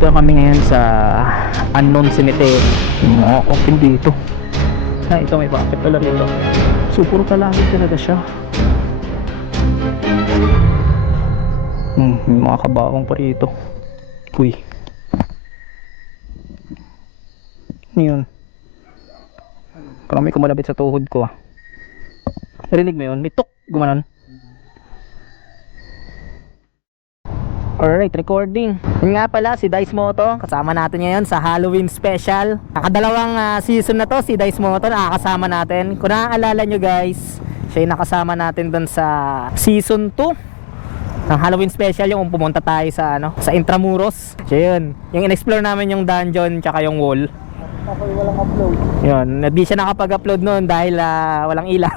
nandito na kami ngayon sa unknown cemetery. Open dito. Na ito may bakit pala dito. So puro kalangit talaga siya. Hmm, may mga kabawang pa rito. Uy. Ano yun? Parang may kumalabit sa tuhod ko ah. Narinig mo yun? May tuk, gumanon. Alright, recording. Yun nga pala, si Dice Moto. Kasama natin ngayon sa Halloween special. Nakadalawang ah, season na to, si Dice Moto. Nakakasama natin. Kung naaalala nyo guys, siya yung nakasama natin doon sa season 2 ng Halloween special yung pumunta tayo sa ano sa Intramuros. Siya yun. Yung in-explore namin yung dungeon tsaka yung wall. Ako'y walang upload. Yun, hindi siya nakapag-upload noon dahil ah, walang ilaw.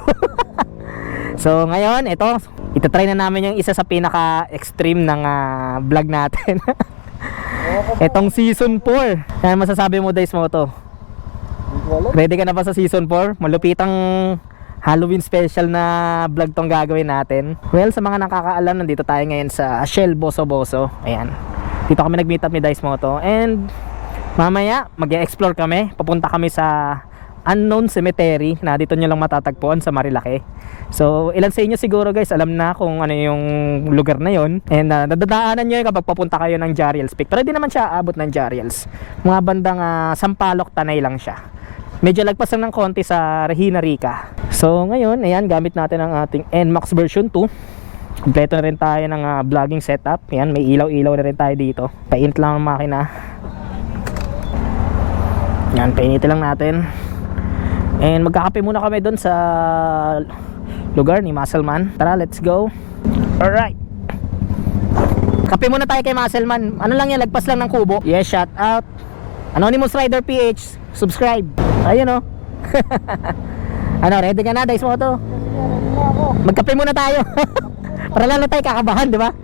so ngayon, ito, itatry na namin yung isa sa pinaka-extreme ng ah, vlog natin. Itong season 4. Kaya masasabi mo, Dice Moto? Ready ka na ba sa season 4? Malupitang Halloween special na vlog tong gagawin natin. Well, sa mga nakakaalam, nandito tayo ngayon sa Shell Boso Boso. Ayan. Dito kami nag-meet up ni Dice Moto. And mamaya, mag-explore kami. Papunta kami sa unknown cemetery na dito nyo lang matatagpuan sa Marilake. So, ilan sa inyo siguro guys, alam na kung ano yung lugar na yon And uh, nadadaanan nyo yun kapag papunta kayo ng Jariels Peak. Pero hindi naman siya abot ng Jariels. Mga bandang ah, Sampaloc, Tanay lang siya. Medyo lagpas lang ng konti sa Regina Rica. So ngayon, ayan, gamit natin ang ating NMAX version 2. Kompleto na rin tayo ng ah, vlogging setup. Ayan, may ilaw-ilaw na rin tayo dito. Paint lang ang makina. Yan, painitin lang natin. And magkakape muna kami doon sa lugar ni Muscleman. Tara, let's go. Alright. Kape muna tayo kay Muscleman. Ano lang yan, lagpas lang ng kubo. Yes, shout out. Anonymous Rider PH, subscribe. Ayun oh. ano, ready ka na, Dice na ako. Magkape muna tayo. Para lalo tayo kakabahan, di ba?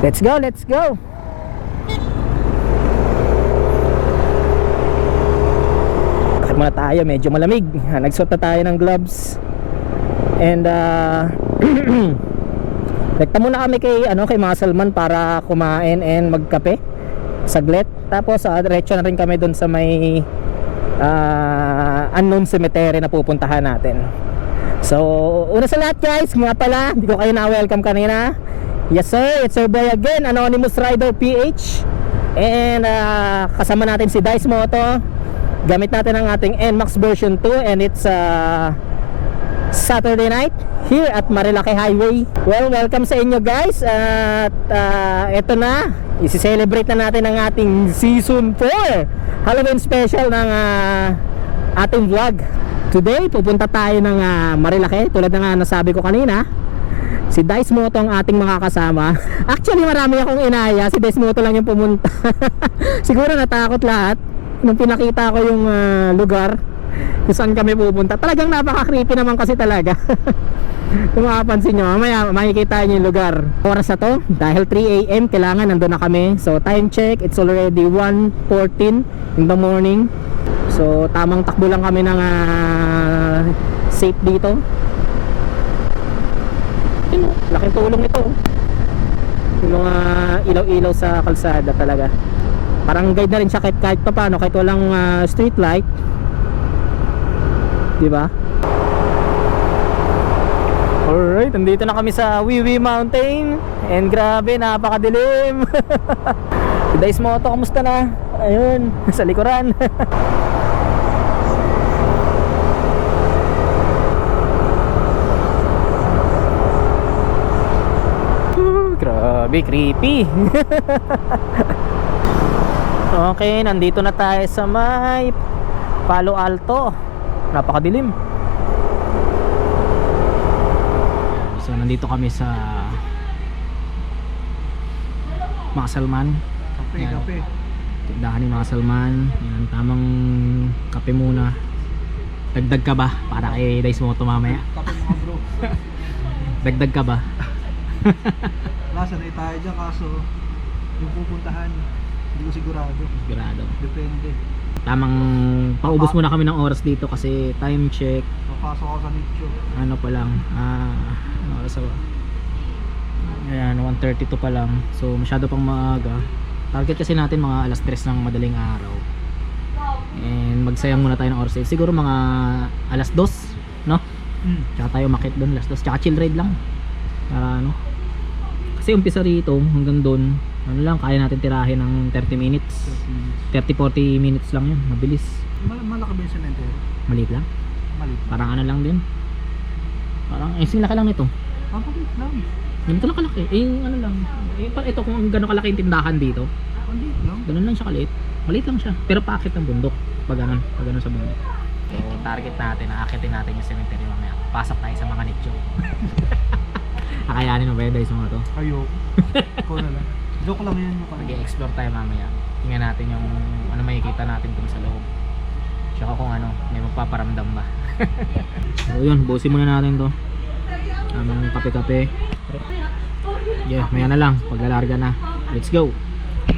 Let's go, let's go. Muna tayo, medyo malamig. Nagsuot na tayo ng gloves. And uh Rekta muna kami kay ano kay Muscleman para kumain and magkape. Saglit. Tapos uh, diretso na rin kami doon sa may ah, unknown cemetery na pupuntahan natin. So, una sa lahat guys, nga pala, hindi ko kayo na-welcome kanina. Yes sir, it's your boy again, Anonymous Rider PH. And ah, kasama natin si Dice Moto. Gamit natin ang ating NMAX version 2 and it's uh, Saturday night here at Marilake Highway. Well, welcome sa inyo guys. At uh, eto na, isi-celebrate na natin ang ating season 4 Halloween special ng ah, ating vlog. Today, pupunta tayo ng ah, Marilake tulad ng nga nasabi ko kanina. Si Dice Moto ang ating mga kasama. Actually, marami akong inaya. Si Dice Moto lang yung pumunta. Siguro natakot lahat nung pinakita ko yung ah, lugar kung saan kami pupunta. Talagang napaka-creepy naman kasi talaga. Kung mapapansin nyo, mamaya makikita nyo yung lugar. Oras na to, dahil 3 a.m. kailangan nandun na kami. So time check, it's already 1.14 in the morning. So tamang takbo lang kami ng ah, safe dito. Yun, laking tulong ito. Yung mga ilaw-ilaw sa kalsada talaga. Parang guide na rin siya kahit, kahit pa paano, kahit walang ah, street light. Di ba? Alright, nandito na kami sa Wiwi Mountain And grabe, napakadilim Si Dice Moto, kamusta na? Ayun, sa likuran Grabe, creepy Okay, nandito na tayo sa may Palo Alto Napakadilim So nandito kami sa Masalman Kape, Yan. kape. Tindahan ni Masalman Yan, tamang kape muna Dagdag ka ba? Para kay Dice Moto mamaya Kape mga bro. Dagdag ka ba? Wala, sanay tayo dyan kaso yung pupuntahan, hindi ko sigurado. Sigurado. Depende. Tamang paubos muna kami ng oras dito kasi time check. Papasok ako sa nicho. ano pa lang. Ah ano oras ba ayan 1.32 pa lang. So masyado pang maaga. Target kasi natin mga alas 3 ng madaling araw. And magsayang muna tayo ng oras. Siguro mga alas 2 no? Hmm. tsaka tayo makit doon alas 2 tsaka chill ride lang. Para ano? Kasi umpisa rito hanggang doon ano lang kaya natin tirahin ng 30 minutes 30-40 minutes lang yun mabilis Mal malaki ba yung cemetery? maliit lang Maliit. parang ano lang din parang eh sing laki lang nito Ang maliit lang. Ganito lang kalaki. Eh, yung ano lang. Eh, pa- ito kung gano'n kalaki yung tindahan dito. Ang liit lang. Ganun lang siya kaliit. Maliit lang siya. Pero paakit ng bundok. Pag ganun. Pag ganun sa bundok. So, target natin. Aakitin natin yung cemetery mamaya. Pasok tayo sa mga nicho. Akayanin mo ba yun guys mga to? Ayoko. Ikaw na lang. Joke lang yan kanina. Mag-explore tayo mamaya. Tingnan natin yung ano makikita natin dun sa loob. Tsaka kung ano, may magpaparamdam ba. so yun, busin muna natin to. Tamang kape-kape. Yeah, maya na lang. Paglalarga na. Let's go.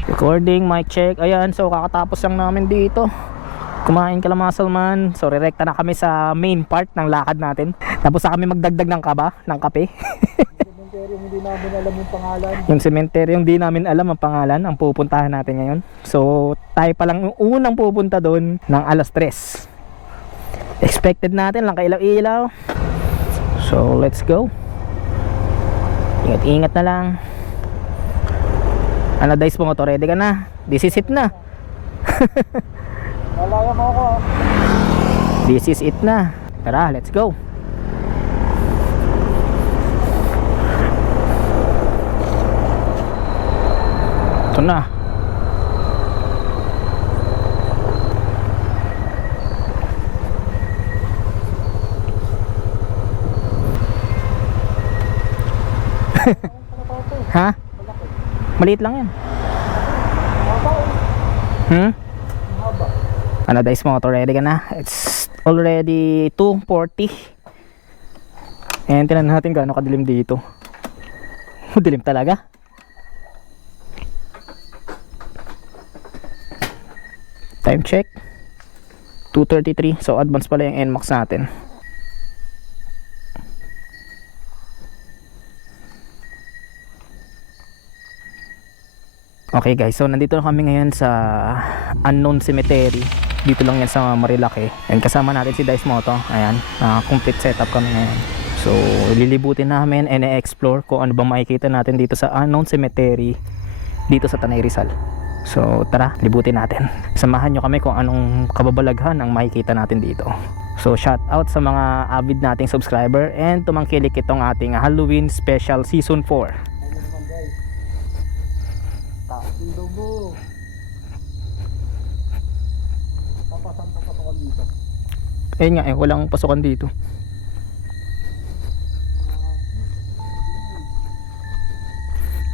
Recording, mic check. Ayan, so kakatapos lang namin dito. Kumain ka lang mga Salman. So, rekta na kami sa main part ng lakad natin. Tapos na kami magdagdag ng kaba, ng kape. Cemetery yung hindi namin alam yung pangalan. yung cemetery yung di namin alam ang pangalan ang pupuntahan natin ngayon. So tayo pa lang yung unang pupunta doon ng alas 3 expected natin lang kailaw ilaw. So let's go. Ingat ingat na lang. Ano dice mo to ready ka na? This is it na. Malaya mo ako. This is it na. Tara let's go ito na ha? maliit lang yan hmm? Ano dice mo to ready ka na? It's already 2.40 And tinan natin gaano kadilim dito Dilim talaga Time check 2.33 So advance pala yung NMAX natin Okay guys, so nandito na kami ngayon sa Unknown Cemetery. Dito lang yan sa Marilake. And kasama natin si Dice Moto. Ayan, ah, complete setup kami ngayon. So, lilibutin namin and i-explore kung ano bang makikita natin dito sa Unknown Cemetery dito sa Tanay Rizal. So, tara, libutin natin. Samahan nyo kami kung anong kababalaghan ang makikita natin dito. So, shout out sa mga avid nating subscriber and tumangkilik itong ating Halloween Special Season 4. Ano naman guys? Taas yung dugo. Papasan papasokan dito. Ayun nga eh, walang pasukan dito.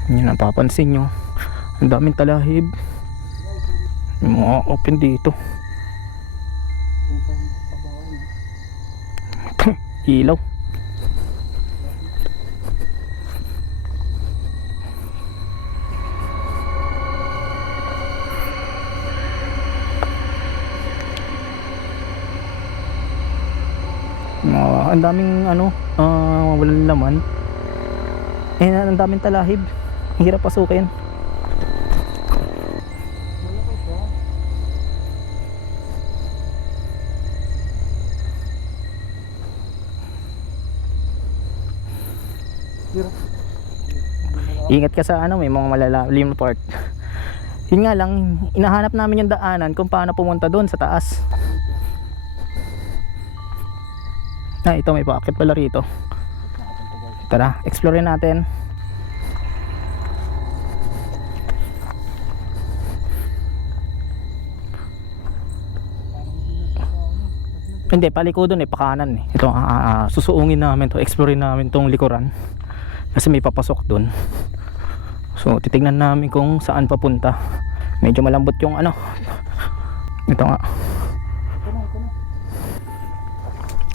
Yun ang papansin nyo. Ang daming talahib. Yung mga open dito. Ilaw. Mga, ang daming ano, ah, walang laman. Eh, ang daming talahib. Hirap pasukin. Ingat ka sa ano, may mga malalalim na part. Yun nga lang, inahanap namin yung daanan kung paano pumunta doon sa taas. Ah, ito may paakit pala rito. Tara, explore natin. Hindi, paliko doon eh, pakanan eh. Ito, ah, ah, susuungin namin to, explore namin tong likuran. Kasi may papasok doon. So, titignan namin kung saan papunta. Medyo malambot yung ano. Ito nga.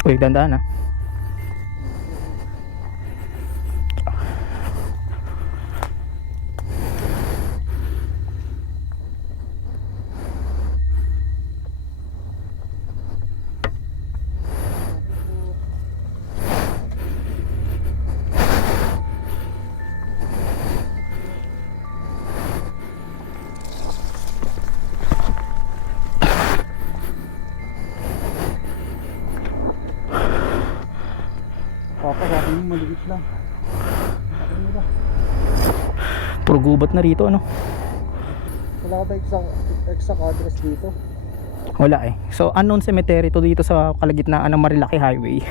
Uy, dandaan ah. Yung maliit lang. Ano? Puro gubat na rito, ano? Wala ka ba exact, exact address dito? Wala eh. So, unknown cemetery to dito sa kalagitnaan ng Marilaki Highway.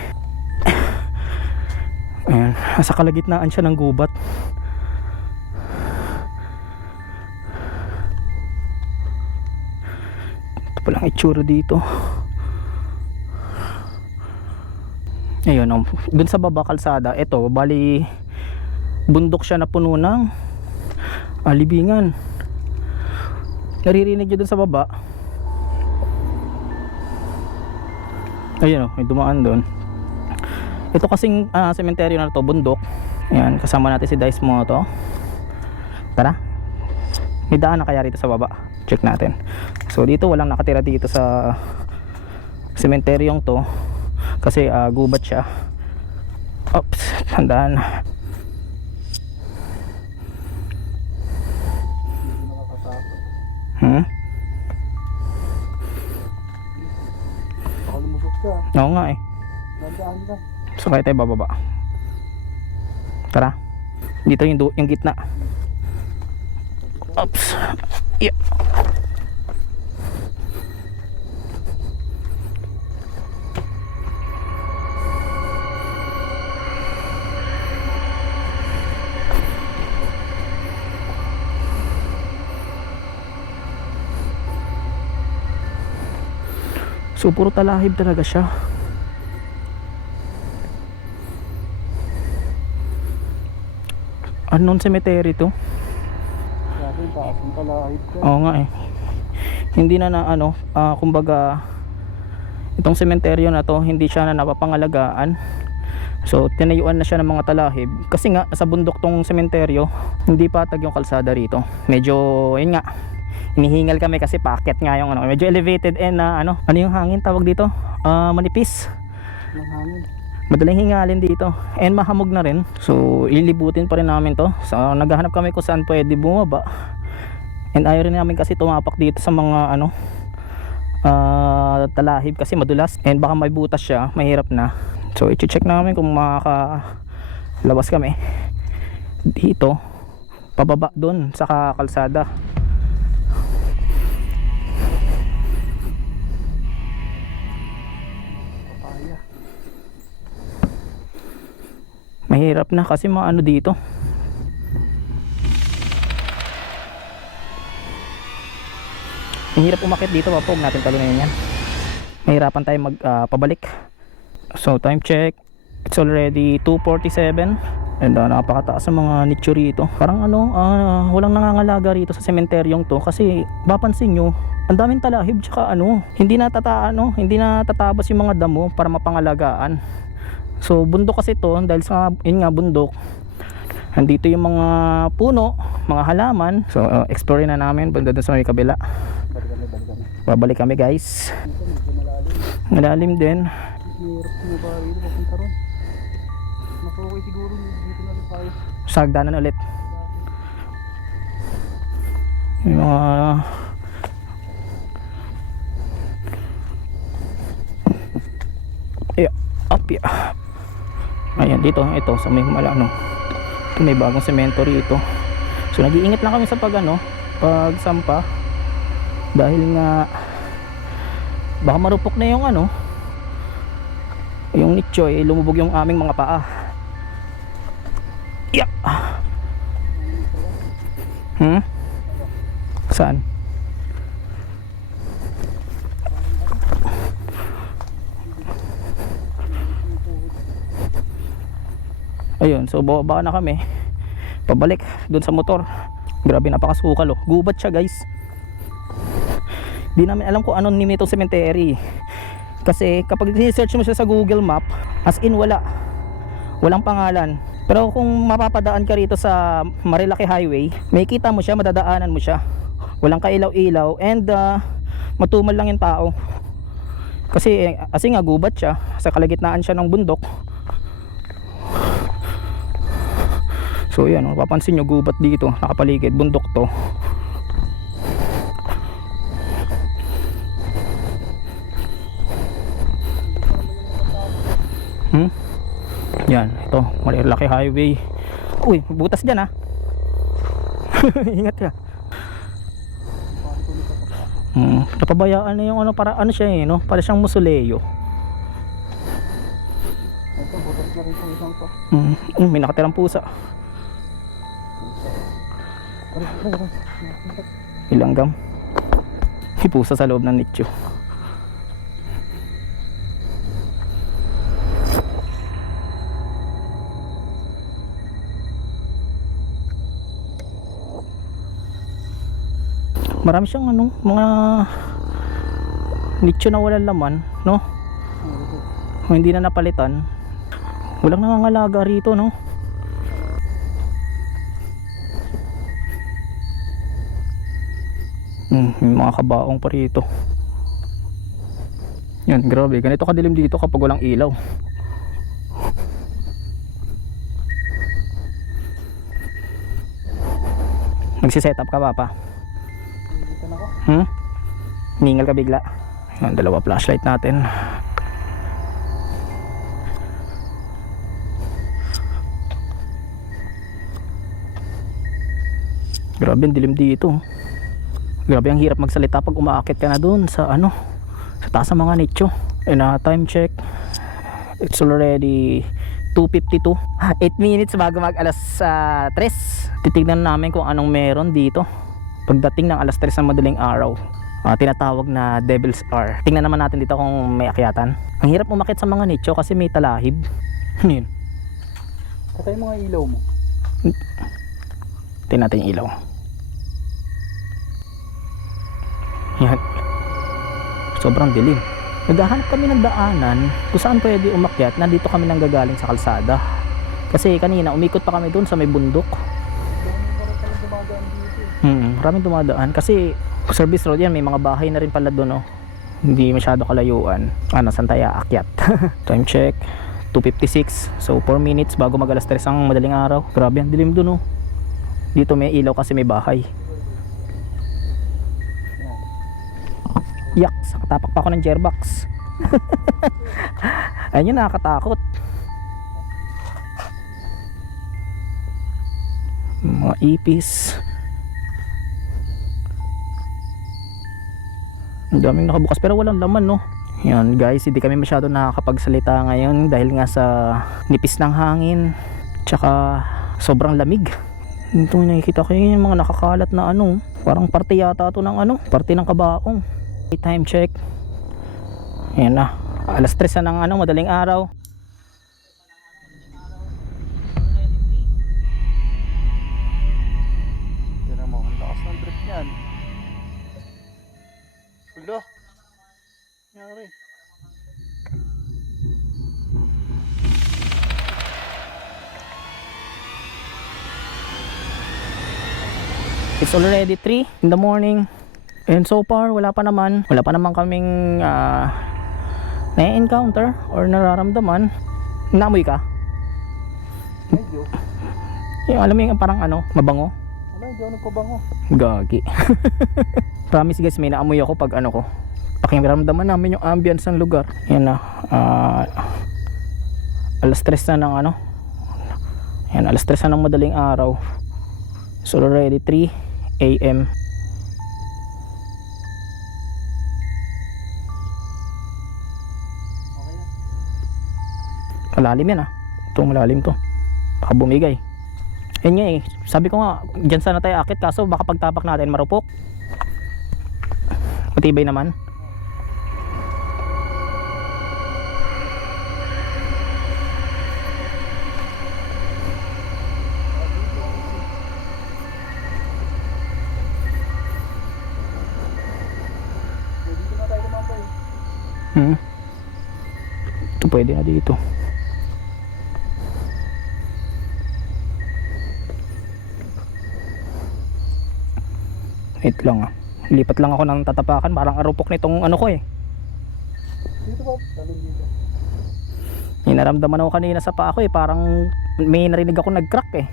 Ayan. Sa kalagitnaan siya ng gubat. Ito palang itsura dito. Ayun, oh. dun sa baba kalsada, ito, bali bundok siya na puno ng alibingan. Naririnig nyo dun sa baba, Ayun oh, may dumaan doon. Ito kasing ah, sementeryo na to, bundok. Ayan, kasama natin si Dice Moto. Tara. May daan na kaya rito sa baba. Check natin. So dito walang nakatira dito sa sementeryong to kasi ah, gubat siya. Oops, tandaan. Hmm? Oo nga eh. So kaya tayo bababa. Tara. Dito yung, yung gitna. Oops. Yeah. So puro talahib talaga siya. Unknown cemetery to. Oo nga eh. Hindi na na ano, ah, kumbaga itong sementeryo na to, hindi siya na napapangalagaan. So, tinayuan na siya ng mga talahib. Kasi nga, sa bundok tong sementeryo, hindi patag yung kalsada rito. Medyo, yun nga, hinihingal kami kasi packet nga yung ano, medyo elevated and na ano, ano yung hangin tawag dito? Ah, manipis. Hangin. Madaling hingalin dito and mahamog na rin. So, ililibutin pa rin namin to. So, naghahanap kami kung saan pwede bumaba. And ayaw rin namin kasi tumapak dito sa mga ano ah, talahib kasi madulas and baka may butas siya, mahirap na. So, i-check namin kung makakalabas kami dito pababa doon sa kalsada. Mahirap na kasi mga ano dito. Mahirap umakit dito, pa huwag natin talunin yan. Mahirapan tayo mag ah, pabalik. So time check. It's already 2:47 and uh, napakataas ng mga nicho rito. Parang ano, ah, walang nangangalaga rito sa sementeryong to kasi mapansin nyo, ang daming talahib tsaka ano, hindi natata ano, hindi natatabas yung mga damo para mapangalagaan. So bundok kasi to dahil sa yun nga bundok. Andito yung mga puno, mga halaman. So uh, explore na namin banda dun sa may kabila. Babalik kami guys. Malalim. Din. Sagdanan ulit. Yung mga Yeah, up yeah. Ayan dito, ito sa may malano. Ito may bagong semento rito. So nag-iingat lang kami sa pag ano, pagsampa dahil nga baka marupok na yung ano yung nicho eh, lumubog yung aming mga paa. Yeah. Hmm? Saan? Ayun, so bababa na kami. Pabalik doon sa motor. Grabe napakasukal oh. Gubat siya, guys. Di namin alam kung anong name itong cemetery. Kasi kapag search mo siya sa Google Map, as in wala. Walang pangalan. Pero kung mapapadaan ka rito sa Marilaki Highway, may kita mo siya, madadaanan mo siya. Walang kailaw-ilaw and uh, matumal lang yung tao. Kasi eh, kasi nga gubat siya, sa kalagitnaan siya ng bundok. So yan, oh, mapapansin nyo gubat dito, nakapaligid, bundok to. Hmm? Yan, ito, malaki highway. Uy, butas dyan ah. Ingat ka. Hmm, napabayaan na yung ano para ano siya eh, no? Para siyang musuleyo. Ito, butas na rin isang to. Hmm, may nakatirang pusa. Ilanggam. May pusa sa loob ng nicho. Marami siyang ano, mga nicho na walang laman, no? Hindi na napalitan. Walang nangangalaga rito, no? Hmm, may mga kabaong pa rito. Yan, grabe. Ganito kadilim dito kapag walang ilaw. Nagsiset up ka ba pa? Hmm? Ningal ka bigla. Yan, dalawa flashlight natin. Grabe dilim dito. Grabe ang hirap magsalita pag umaakit ka na doon sa ano, sa taas ng mga nicho. And uh, time check. It's already 2.52. 8 minutes bago mag alas ah, 3. Titignan namin kung anong meron dito. Pagdating ng alas 3 ng madaling araw. ah, tinatawag na Devil's R. Tingnan naman natin dito kung may akyatan. Ang hirap umakit sa mga nicho kasi may talahib. Ano yun? Patay mo nga ilaw mo. Tingnan natin yung ilaw. Yan. Sobrang dilim. Naghahanap kami ng daanan kung saan pwede umakyat. Nandito kami nang gagaling sa kalsada. Kasi kanina umikot pa kami doon sa may bundok. Hmm, maraming dumadaan kasi service road yan, may mga bahay na rin pala doon, oh. Hindi masyado kalayuan. Ano, saan tayo aakyat? Time check. 2.56. So, 4 minutes bago mag alas 3 ang madaling araw. Grabe, ang dilim doon, oh. Dito may ilaw kasi may bahay. Yak, nakatapak pa ako ng gearbox. Ayun yun, nakakatakot. Mga ipis. Ang daming nakabukas pero walang laman no. Yan guys, hindi kami masyado nakakapagsalita ngayon dahil nga sa nipis ng hangin. Tsaka sobrang lamig. Ito nakikita ko yun, yung mga nakakalat na ano. Parang parte yata to ng ano, parte ng kabaong. Time check. Yan na. Alas 3 na ng ano, madaling araw. Tira mo, ang lakas ng trip niyan. Ulo. Nangyari. It's already 3 in the morning. And so far, wala pa naman. Wala pa naman kaming uh, na-encounter or nararamdaman. Namoy ka? Medyo. Yung alam mo yung parang ano, mabango. Wala, hindi ako nagpabango. Gagi. Promise guys, may naamoy ako pag ano ko. Pakiramdaman namin yung ambience ng lugar. Yan na. ah, alas 3 na ng ano. Yan, alas 3 na ng madaling araw. So already 3 a.m. Malalim yan ah. Ito malalim to. Baka bumigay. Yan nga eh. Sabi ko nga, dyan sana tayo akit kaso baka pagtapak natin marupok. Matibay naman. Hmm. Ito pwede na dito. Wait lang ah. Lipat lang ako ng tatapakan. Parang arupok nitong ano ko eh. Dito? Talon dito. May naramdaman ako kanina sa paa ko eh. Parang may narinig ako nag-crack eh.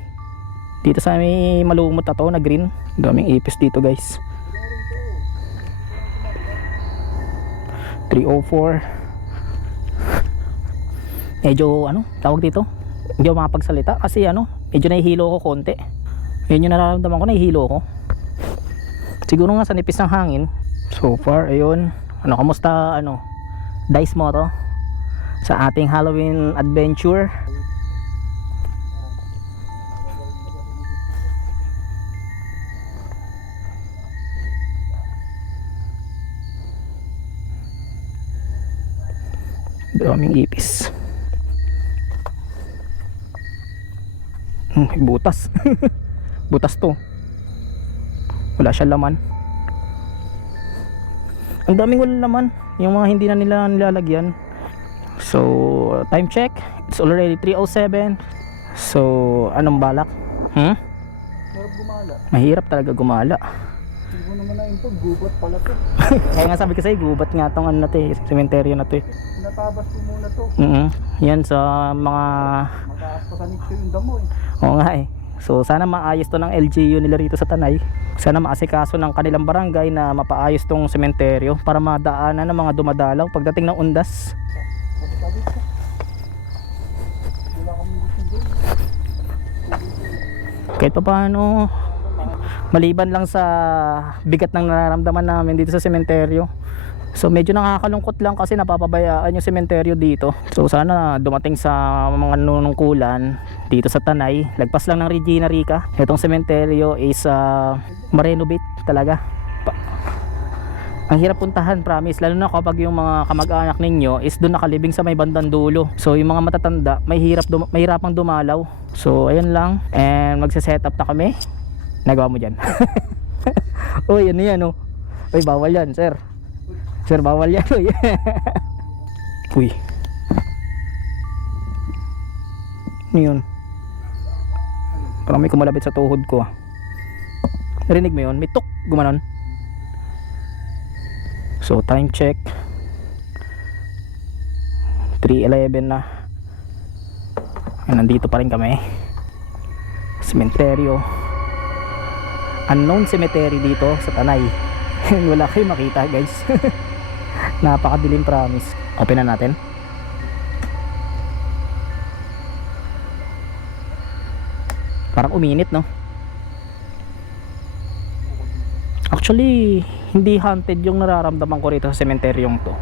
Dito sa may malumot na to na green. Daming ipis dito guys. Kaya rito. 304. Medyo ano, tawag dito? Hindi ako makapagsalita kasi ano, medyo nahihilo ko konti. Yun yung nararamdaman ko, nahihilo ko. Siguro nga sa nipis ng hangin. So far, ayun. Ano, kamusta, ano, dice mo to? Sa ating Halloween adventure. Daming ipis. Hmm, butas. butas to. Wala siya laman. Ang daming walang laman. Yung mga hindi na nila nilalagyan. So, time check. It's already 3.07. So, anong balak? Hmm? Sarap gumala. Mahirap talaga gumala. Hindi naman na ito, gubat pala to. Kaya nga sabi ko sa'yo, gubat nga tong ano na to eh, sementeryo na to eh. Natabas ko muna to. Mhm. Yan sa mga Mataas pa sa nicho yung damo eh. Oo nga eh. So sana maayos to ng LGU nila rito sa Tanay. Sana maasikaso ng kanilang barangay na mapaayos tong sementeryo para madaanan ng mga dumadalaw pagdating ng undas. Kahit pa paano, maliban lang sa bigat ng nararamdaman namin dito sa sementeryo. So medyo nakakalungkot lang kasi napapabayaan yung sementeryo dito. So sana dumating sa mga nunungkulan dito sa Tanay. Lagpas lang ng Regina Rica. Itong sementeryo is uh, ma-renovate talaga. Pa- ang hirap puntahan, promise. Lalo na kapag yung mga kamag-anak ninyo is doon nakalibing sa may bandang dulo. So yung mga matatanda, may hirap dum- may dumalaw. So ayun lang. And magse-set up na kami. Nagawa mo dyan. Uy, ano yan oh. Uy, bawal yan, sir. Sir, bawal yan. Uy. Uy. Ano yun? Parang may kumalabit sa tuhod ko ah. Narinig mo yun? May tuk, gumanon. So, time check. 3.11 na. Ay, nandito pa rin kami. Sementeryo. Unknown cemetery dito sa Tanay. Wala kayo makita guys. Napakadilim promise. Open na natin. Parang uminit no? Actually, hindi haunted yung nararamdaman ko rito sa sementeryong to.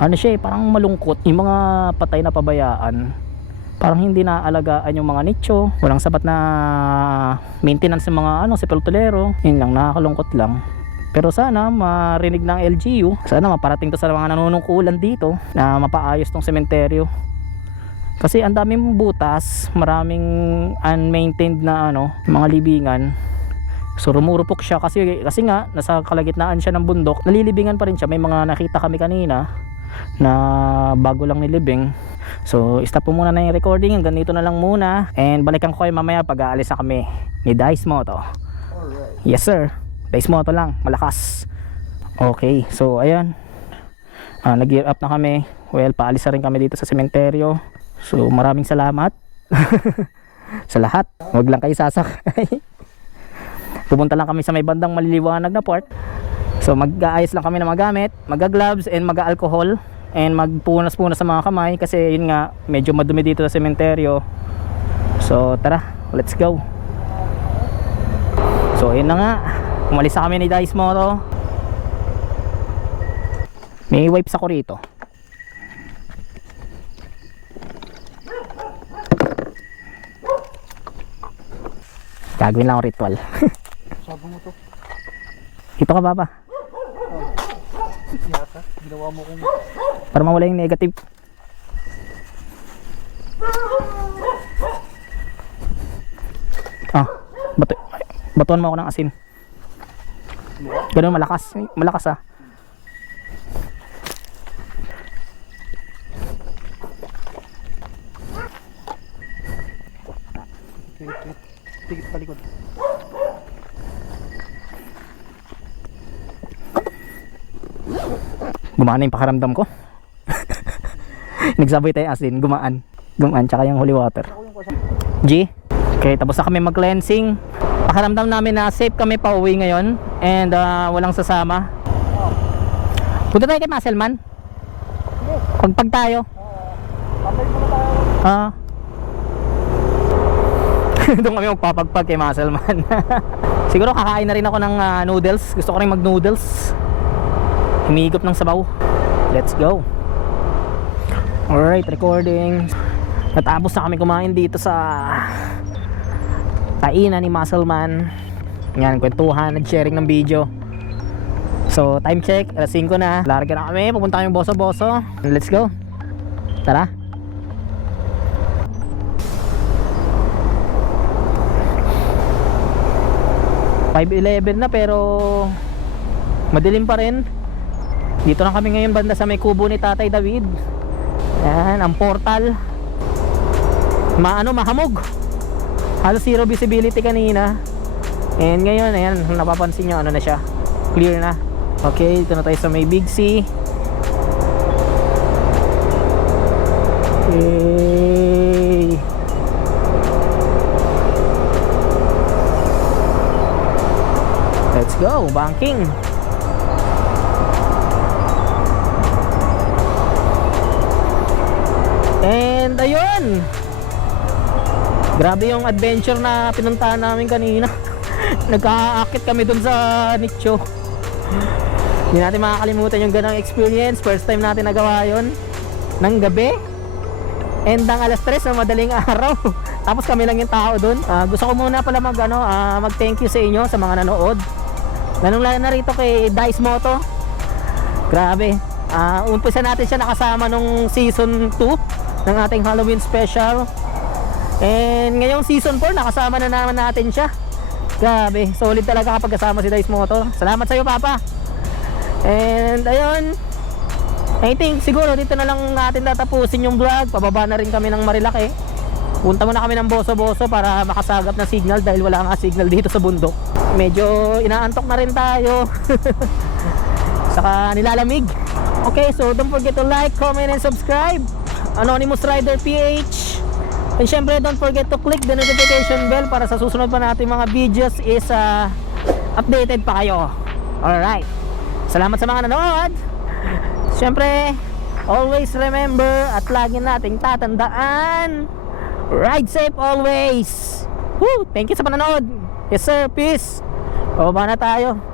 Ano siya eh, parang malungkot. Yung mga patay na pabayaan, parang hindi naalagaan yung mga nicho. Walang sapat na maintenance ng mga ano, sepulturero. Yun lang, nakakalungkot lang. Pero sana marinig ng LGU, sana maparating to sa mga nanunungkulan dito na mapaayos tong sementeryo. Kasi ang daming butas, maraming unmaintained na ano, mga libingan. So rumurupok siya kasi kasi nga nasa kalagitnaan siya ng bundok. Nalilibingan pa rin siya. May mga nakita kami kanina na bago lang nilibing. So stop po muna na yung recording. Hanggang dito na lang muna. And balikan ko kayo mamaya pag aalis na kami ni Dice Moto. Alright. Yes sir. Dice Moto lang. Malakas. Okay. So ayan. Ah, nag-gear up na kami. Well, paalis na rin kami dito sa sementeryo. So maraming salamat. sa lahat. Huwag lang kayo sasakay. Pupunta lang kami sa may bandang maliliwanag na port. So mag-aayos lang kami ng mga gamit, mag-gloves and mag-alcohol and magpunas-punas sa mga kamay kasi yun nga medyo madumi dito sa sementeryo. So tara, let's go. So yun na nga, umalis kami ni Dice Moto. May wipes ako rito. Gagawin lang ako ritual. Sabi mo to. Dito ka baba. Yata. Ginawa mo kong Para mawala yung negative. Ah, bato, batuan mo ako ng asin. Ganun malakas. Malakas ah. Gumaan na yung pakaramdam ko. Nagsaboy tayo asin, gumaan. Gumaan, tsaka yung holy water. G. Okay, tapos na kami mag-cleansing. Pakaramdam namin na safe kami pa uwi ngayon and ah, walang sasama. Punta tayo kay Muscleman. Pagpag tayo. Ah, Doon kami magpapagpag kay Muscleman. Siguro kakain na rin ako ng ah, noodles. Gusto ko rin mag noodles. Humigop ng sabaw. Let's go. Alright, recording. Natapos na kami kumain dito sa kainan ni Muscleman. Yan, kwentuhan, nag-sharing ng video. So, time check, alas 5 na. Larga na kami, pupunta kami boso-boso. Let's go. Tara. Five eleven na pero madilim pa rin. Dito lang kami ngayon banda sa may kubo ni Tatay David. Yan, ang portal. Maano, mahamog. Halos zero visibility kanina. And ngayon, ayan, napapansin nyo, ano na siya. Clear na. Okay, dito na tayo sa may Big C. Okay. Let's go, banking. Ayun. Grabe yung adventure na pinuntahan namin kanina. Nagkaakit kami dun sa nicho. Hindi natin makakalimutan yung ganang experience. First time natin nagawa yon ng gabi. And ang alas 3 na madaling araw. Tapos kami lang yung tao dun. Ah, gusto ko muna pala mag, ano, ah, mag thank you sa inyo sa mga nanood. Lalong lalo na rito kay Dice Moto. Grabe. Ah, umpisa natin siya nakasama nung season 2 ng ating Halloween special. And ngayong season 4 nakasama na naman natin siya. Grabe, solid talaga kapag kasama si Dice Moto. Salamat sa iyo, Papa. And ayun, I think siguro dito na lang natin tatapusin yung vlog. Pababa na rin kami ng Marilaki. Punta muna kami ng boso-boso para makasagap ng signal dahil wala nga signal dito sa bundok. Medyo inaantok na rin tayo. Saka nilalamig. Okay, so don't forget to like, comment, and subscribe. Anonymous Rider PH. And syempre, don't forget to click the notification bell para sa susunod pa natin mga videos is uh, updated pa kayo. Alright. Salamat sa mga nanood. Syempre, always remember at lagi nating tatandaan. Ride safe always. Woo! Thank you sa panonood. Yes sir, peace. Bababa na tayo.